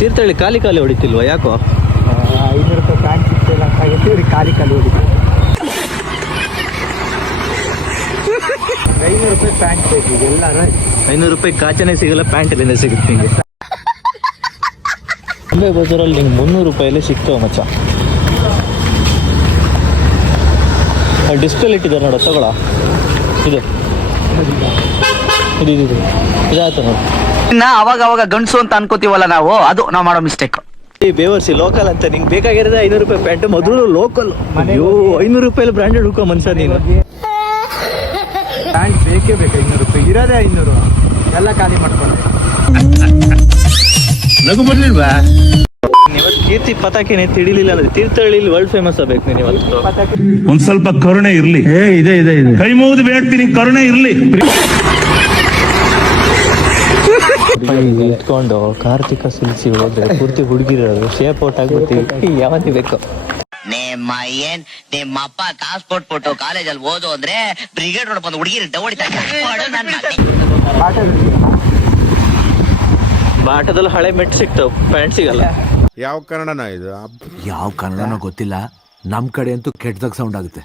ತೀರ್ಥಹಳ್ಳಿ ಖಾಲಿ ಹೊಡಿತಿಲ್ವಾ ಯಾಕೋ? 500 ರೂಪಾಯಿ ಪ್ಯಾಂಟ್ ಸಿಗ್ತಿಲ್ಲ ಅಂತ ಹೇಳಿ ಖಾಲಿ ಹೊಡಿತೀವಿ. 500 ರೂಪಾಯಿ ಪ್ಯಾಂಟ್ ಬೇಕು ಈಗ ಎಲ್ಲರೂ. 500 ರೂಪಾಯಿ ಕಾಚನೆ ಸಿಗಲ್ಲ, ಪ್ಯಾಂಟ್ ಎಲ್ಲಿಂದ ಸಿಗುತ್ತೆ ನಿಂಗೆ? ಬಾಂಬೆ ಬಜಾರಲ್ಲಿ ನಿಂಗೆ 300 ರೂಪಾಯಲ್ಲಿ ಸಿಗ್ತಾವೆ ಮಚ್ಚ. ಡಿಸ್ಪ್ಲೇ ಇಟ್ಟಿದ್ದಾರೆ ನೋಡು, ತಗೊಳ. ಇದು ಇದು ಇದು ಇದಾಯ್ತು ನೋಡಿ. ಅವಾಗ ಅವಾಗ ಗಂಡಸು ಅಂತ ಅನ್ಕೋತೀವಲ್ಲ ನಾವು, ಅದು ನಾವು ಮಾಡೋ ಮಿಸ್ಟೇಕ್. ಈ ಬೇವರ್ಸಿ ಲೋಕಲ್ ಅಂತ ನಿಂಗೆ ಬೇಕಾಗಿರೋದೇ 500 ರೂಪಾಯಿ ಪ್ಯಾಂಟ್, ಮೊದಲು ಲೋಕಲ್. ಅಯ್ಯೋ 500 ರೂಪಾಯಿ ಬ್ರಾಂಡೆಡ್ ಹುಡ್ಕೊ ಮನ್ಸ ನೀನು. ಪ್ಯಾಂಟ್ ಬೇಕೇ ಬೇಕು. 500 ರೂಪಾಯಿ ಇರೋದೇ 500, ಎಲ್ಲ ಖಾಲಿ ಮಾಡ್ಕೊಂಡು ನಗು ಬರ್ಲಿಲ್ವಾ? ಇವತ್ತು ಕೀರ್ತಿ ಪತಾಕಿನೇ ತಿಳಿಲಿಲ್ಲ ಅಂದ್ರೆ ತೀರ್ಥಹಳ್ಳಿಲಿ ವರ್ಲ್ಡ್ ಫೇಮಸ್ ಆಗ್ಬೇಕು ನೀನು ಇವತ್ತು. ಒಂದ್ ಸ್ವಲ್ಪ ಕರುಣೆ ಇರ್ಲಿ. ಇದೆ ಇದೆ ಇದೆ, ಕೈ ಮುಗಿದು ಬೇಡ್ತೀನಿ, ಕರುಣೆ ಇರ್ಲಿ. ಇಟ್ಕೊಂಡು ಕಾರ್ತಿಕ ಸಿಲ್ಸಿ ಹೋದ್ರೆ ಪೂರ್ತಿ ಹುಡುಗಿರೋದು ಶೇಪ್ ಔಟ್ ಆಗ್ಬಿಡ್ತೀವಿ. ಯಾವತ್ತಿ ಬೇಕು ನಿಮ್ಮಪ್ಪ ಕಾಸು ಕೊಟ್ಬಿಟ್ಟು ಕಾಲೇಜಲ್ಲಿ ಓದು ಅಂದ್ರೆ ಬ್ರಿಗೇಡ್ ರೋಡ್ ಬಂದು ಹುಡುಗಿರು ಹೊಡಿತಾರೆ. ಬಾಟದಲ್ಲಿ ಹಳೆ ಮೆಟ್ ಸಿಗ್ತಾವ, ಪ್ಯಾಂಟ್ ಸಿಗಲ್ಲ. ಯಾವ ಕನ್ನಡನ ಇದು? ಯಾವ ಕನ್ನಡನೋ ಗೊತ್ತಿಲ್ಲ, ನಮ್ ಕಡೆ ಅಂತೂ ಕೆಟ್ಟದಾಗ ಸೌಂಡ್ ಆಗುತ್ತೆ.